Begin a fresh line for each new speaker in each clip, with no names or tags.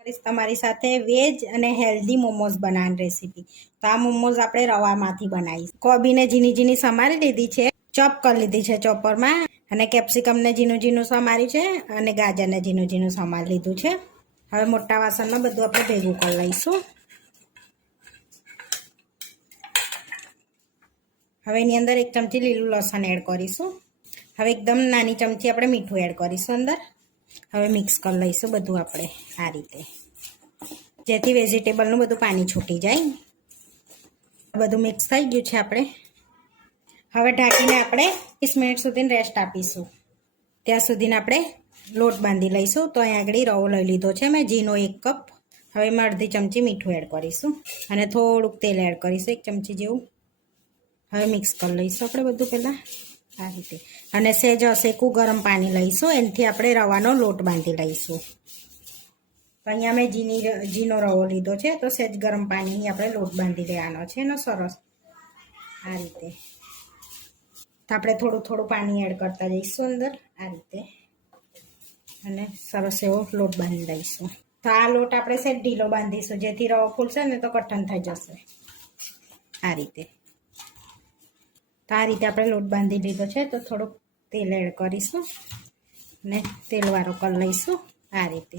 કરીશ તમારી સાથે વેજ અને હેલ્ધી મોમોઝ બનાવવાની રેસીપી. તો આ મોમોઝ આપણે રવામાંથી બનાવીશ. કોબીને ઝીની ઝીની સમારી લીધી છે. ચોપ કરી લીધી છે ચોપરમાં. અને કેપ્સિકમને ઝીનું ઝીનું સમાર્યું છે અને ગાજરને ઝીનું ઝીનું સમારી લીધું છે. હવે મોટા વાસણમાં બધું આપણે ભેગું કરી લઈશું. હવે એની અંદર એક ચમચી લીલું લસણ એડ કરીશું. હવે એકદમ નાની ચમચી આપણે મીઠું એડ કરીશું અંદર. હવે મિક્સ કરી લઈશું બધું આપણે આ રીતે. જેથી વેજીટેબલનું બધું પાણી છૂટી જાય. બધું મિક્સ થઈ ગયું છે આપણે. હવે ઢાંકીને આપણે વીસ મિનિટ સુધી રેસ્ટ આપીશું. ત્યાં સુધીને આપણે લોટ બાંધી લઈશું. તો અહીં આગળ રવો લઈ લીધો છે મેં ઝીનો એક કપ. હવે એમાં અડધી ચમચી મીઠું એડ કરીશું. અને થોડુંક તેલ એડ કરીશું, એક ચમચી જેવું. હવે મિક્સ કરી લઈશું આપણે બધું પહેલાં. આ રીતે. અને સહેજ શેકું ગરમ પાણી લઈશું. એનાથી આપણે રવાનો લોટ બાંધી લઈશું. અહીંયા મેં જીની જીનો રવો લીધો છે. તો સેજ ગરમ પાણીની આપણે લોટ બાંધી લેવાનો છે. એનો સરસ આ રીતે. તો આપણે થોડું થોડું પાણી એડ કરતા જઈશું અંદર. આ રીતે. અને સરસ એવો લોટ બાંધી લઈશું. તો આ લોટ આપણે સેજ ઢીલો બાંધીશું. જેથી રવો ફૂલશે ને તો કઠણ થઈ જશે. આ રીતે. તો આ રીતે આપણે લોટ બાંધી લીધો છે. તો થોડુંક તેલ એડ કરીશું ને તેલવાળો કર લઈશું આ રીતે.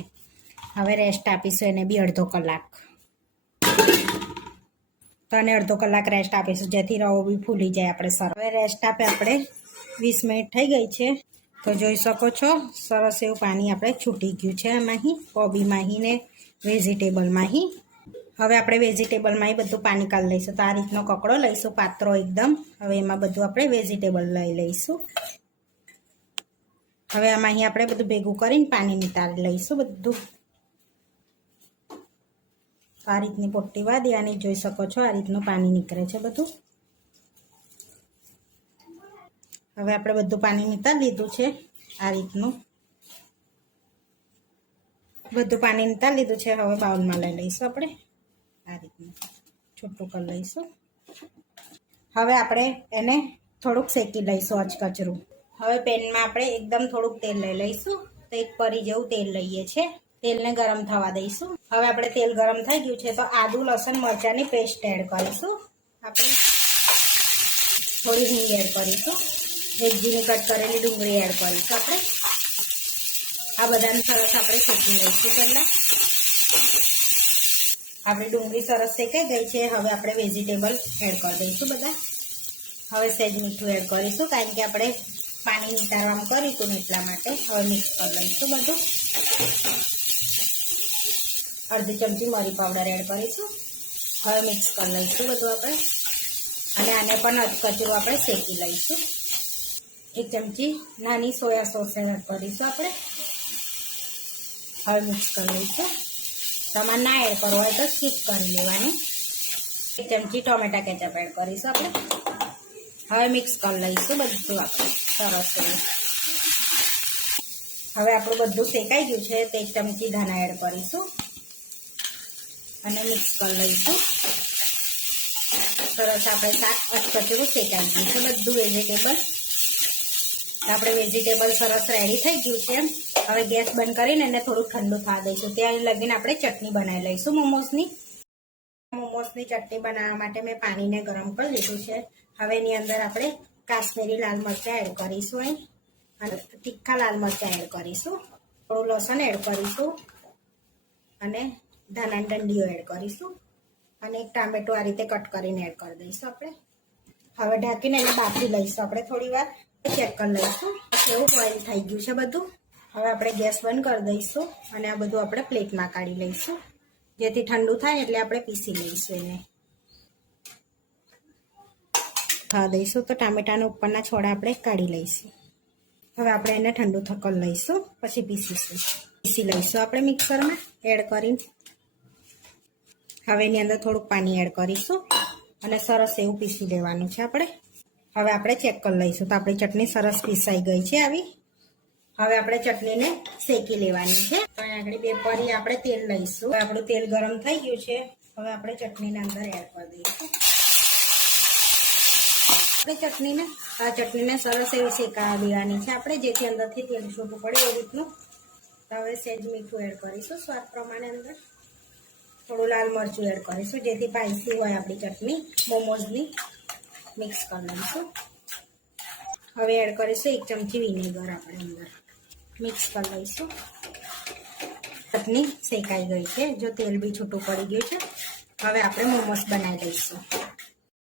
હવે રેસ્ટ આપીશું એને બી અડધો કલાક. તો અને અડધો કલાક રેસ્ટ આપીશું જેથી રવો બી ફૂલી જાય આપણે સરસ. હવે રેસ્ટ આપે આપણે વીસ મિનિટ થઈ ગઈ છે. તો જોઈ શકો છો સરસ એવું પાણી આપણે છૂટી ગયું છે એમાંથી કોબીમાંથી ને વેજીટેબલમાંથી હવે આપણે વેજીટેબલમાં બધું પાણી કાઢી લઈશું. તો આ રીતનો કકડો લઈશું પાત્રો એકદમ. હવે એમાં બધું આપણે વેજીટેબલ લઈ લઈશું. હવે આમાં અહીં આપણે બધું ભેગું કરીને પાણી નીતારી લઈશું બધું. આ રીતની પોટ્ટી વાદી આની જોઈ શકો છો, આ રીતનું પાણી નીકળે છે બધું. હવે આપણે બધું પાણી નીતારી લીધું છે, આ રીતનું. બધું પાણી નીતારી લીધું છે, હવે બાઉલમાં લઈ લઈશું આપણે. છૂટું કરી લઈશું. હવે આપણે એને થોડુંક શેકી લઈશું અચકચરું હવે પેનમાં આપણે એકદમ થોડુંક તેલ લઈ લઈશું. તો એક પરી જેવું તેલ લઈએ છીએ તેલને ગરમ થવા દઈશું. હવે આપણે તેલ ગરમ થઈ ગયું છે તો આદુ, લસણ, મરચાંની પેસ્ટ એડ કરીશું. આપણે થોડી હિંગ એડ કરીશું. એક ઝીણી કટ કરેલી ડુંગળી એડ કરીશું આપણે. આ બધાને સરસ આપણે શેકી લઈશું પહેલાં. આપણી ડુંગળી સરસ શેકાઈ ગઈ છે. હવે આપણે વેજીટેબલ એડ કરી દઈશું બધા. હવે સહેજ મીઠું એડ કરીશું, કારણ કે આપણે પાણી નીતારવામાં કર્યું હતું એટલા માટે હવે મિક્સ કરી લઈશું બધું. અડધી ચમચી મરી પાવડર એડ કરીશું. હવે મિક્સ કરી લઈશું બધું આપણે. અને આને પણ કચરું આપણે શેકી લઈશું. એક ચમચી નાની સોયા સોસ એડ કરીશું આપણે. હવે મિક્સ કરી લઈશું. તમારે ના એડ કરવો હોય તો સ્કીપ કરી લેવાની. એક ચમચી ટોમેટા કેચઅપ એડ કરીશું આપણે. હવે મિક્સ કરી લઈશું બધું આપણે. સરસ હવે આપણું બધું શેકાઈ ગયું છે તો એક ચમચી ધાણા એડ કરીશું. અને મિક્સ કરી લઈશું. સરસ આપણે શાક અચકચરું શેકાઈ ગયું છે. બધું વેજીટેબલ આપણે વેજીટેબલ સરસ રેડી થઈ ગયું છે હવે ગેસ બંધ કરીને એને થોડું ઠંડુ થવા દઈશું. ત્યાં લગીને આપણે ચટણી બનાવી લઈશું મોમોસની મોમોસની ચટણી બનાવવા માટે મેં પાણીને ગરમ કરી લીધું છે. હવે એની અંદર આપણે કાશ્મીરી લાલ મરચાં એડ કરીશું અહીં. અને તીખા લાલ મરચાં એડ કરીશું. થોડું લસણ એડ કરીશું. અને ધાણા દંડીઓ એડ કરીશું. અને એક ટામેટો આ રીતે કટ કરીને એડ કરી દઈશું આપણે. હવે ઢાંકીને એને બાફી લઈશું આપણે થોડી વાર. ચેક કરી લઈશું. કેવું બોઇલ થઈ ગયું છે બધું? હવે આપણે ગેસ બંધ કરી દઈશું અને આ બધું આપણે પ્લેટમાં કાઢી લઈશું. જેથી ઠંડુ થાય એટલે આપણે પીસી લઈશું એને. હા, દઈશું તો ટામેટાના ઉપરના છોડા આપણે કાઢી લઈશું. હવે આપણે એને ઠંડુ થકલ લઈશું, પછી પીસીશું. પીસી લઈશું આપણે મિક્સરમાં, એડ કરીને. હવે એની અંદર થોડુંક પાણી એડ કરીશું અને સરસ એવું પીસી લેવાનું છે આપણે. હવે આપણે ચેક કરી લઈશું તો આપણી ચટણી સરસ પીસાઈ ગઈ છે આવી. હવે આપણે ચટણીને શેકી લેવાની છે. તો આગળ બે પરી આપણે તેલ લઈશું. આપણું તેલ ગરમ થઈ ગયું છે. હવે આપણે ચટણીને અંદર એડ કરી દઈશું. આપણે ચટણીને, આ ચટણીને સરસ એવી શેકા દેવાની છે. આપણે જેથી અંદરથી તેલ છૂટું પડે એ રીતનું. હવે સેજ મીઠું એડ કરીશું. સ્વાદ પ્રમાણે અંદર થોડું લાલ મરચું એડ કરીશું, જેથી સ્પાઈસી હોય આપણી ચટણી. મોમોઝની મિક્સ કરી લઈશું. હવે એડ કરીશું એક ચમચી વિનેગર આપણે અંદર. મિક્સ કરી લઈશું. ચટણી શેકાઈ ગઈ છે. જો તેલ બી છૂટું પડી ગયું છે. હવે આપણે મોમોસ બનાવી લઈશું.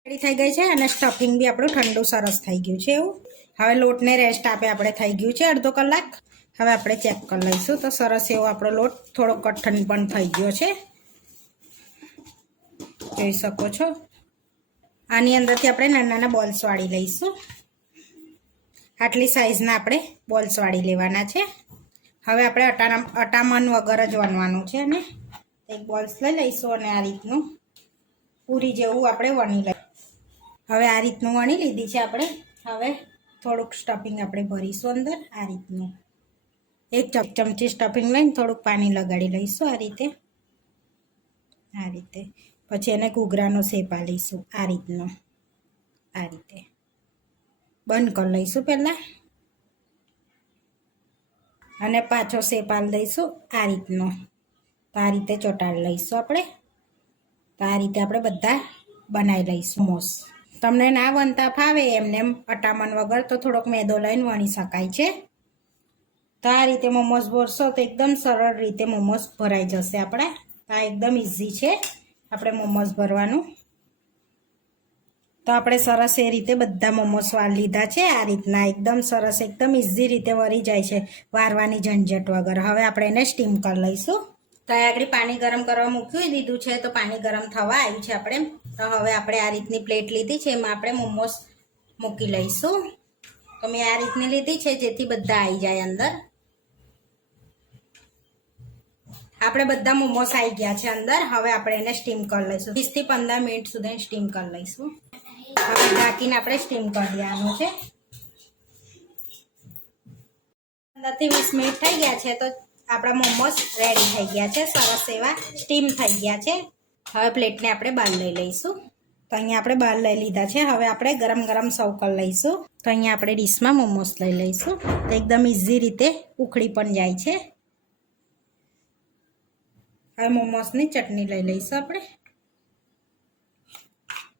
રેડી થઈ ગઈ છે અને સ્ટફિંગ બી આપણું ઠંડુ સરસ થઈ ગયું છે એવું. હવે લોટને રેસ્ટ આપે આપણે થઈ ગયું છે અડધો કલાક. હવે આપણે ચેક કરી લઈશું. તો સરસ એવો આપણો લોટ થોડો કઠણ પણ થઈ ગયો છે. જોઈ શકો છો. આની અંદરથી આપણે નાના નાના બોલ્સ વાળી લઈશું. આટલી સાઈઝના આપણે બોલ્સ વાળી લેવાના છે. હવે આપણે અટાના અટામણ વગર જ વણવાનું છે અને એક બોલ્સ લઈ લઈશું અને આ રીતનું પૂરી જેવું આપણે વણી લઈ હવે આ રીતનું વણી લીધી છે આપણે. હવે થોડુંક સ્ટફિંગ આપણે ભરીશું અંદર આ રીતનું. એક ચમ- ચમચી સ્ટફિંગ લઈને થોડુંક પાણી લગાડી લઈશું આ રીતે. આ રીતે. પછી એને ઘૂઘરાનો શેપ આ લઈશું આ રીતનો. આ રીતે. બંધ કરી લઈશું પહેલાં. અને પાછો સેપાલ દઈશું આ રીતનો. તો આ રીતે ચોટાડી લઈશું આપણે. તો આ રીતે આપણે બધા બનાવી લઈશું મોસ. તમને ના વનતા ફાવે એમને એમ અટામણ વગર તો થોડોક મેદો લઈને વણી શકાય છે. તો આ રીતે મોમોસ ભરશો તો એકદમ સરળ રીતે મોમોસ ભરાઈ જશે આપણા. આ એકદમ ઇઝી છે. આપણે મોમોસ ભરવાનું. તો આપણે સરસ એ રીતે બધા મોમોસ વાર લીધા છે. આ રીતના એકદમ સરસ, એકદમ ઇઝી રીતે વળી જાય છે વારવાની ઝંઝટ વગર. હવે આપણે એને સ્ટીમ કરી લઈશું. તો આગળ પાણી ગરમ કરવા મૂકી દીધું છે, તો પાણી ગરમ થવા આવ્યું છે આપણે. તો હવે આપણે આ રીતની પ્લેટ લીધી છે, એમાં આપણે મોમોસ મૂકી લઈશું. તો મેં આ રીતની લીધી છે, જેથી બધા આવી જાય અંદર. આપણે બધા મોમોસ આવી ગયા છે અંદર. હવે આપણે એને સ્ટીમ કરી લઈશું. વીસથી પંદર મિનિટ સુધી સ્ટીમ કરી લઈશું. હવે ઢાંકીને આપણે સ્ટીમ કરી દેવાનું છે. પંદરથી વીસ મિનિટ થઈ ગયા છે તો આપણા મોમોસ રેડી થઈ ગયા છે. સરસ એવા સ્ટીમ થઈ ગયા છે. હવે પ્લેટને આપણે બહાર લઈ લઈશું. તો અહીંયા આપણે બહાર લઈ લીધા છે. હવે આપણે ગરમ ગરમ સર્વ કરી લઈશું. તો અહીંયા આપણે ડીશમાં મોમોસ લઈ લઈશું. તો એકદમ ઇઝી રીતે ઉખડી પણ જાય છે. હવે મોમોસની ચટણી લઈ લઈશું આપણે.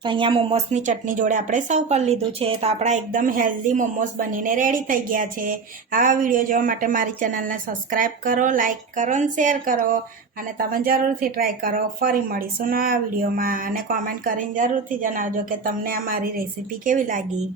તો અહીંયા મોમોસની ચટણી જોડે આપણે સર્વ કરી લીધું છે. તો આપણા એકદમ હેલ્ધી મોમોસ બનીને રેડી થઈ ગયા છે. આવા વીડિયો જોવા માટે મારી ચેનલને સબસ્ક્રાઈબ કરો, લાઇક કરો અને શેર કરો. અને તમે જરૂરથી ટ્રાય કરો. ફરી મળીશું નવા વિડીયોમાં. અને કોમેન્ટ કરીને જરૂરથી જણાવજો કે તમને આ મારી રેસીપી કેવી લાગી.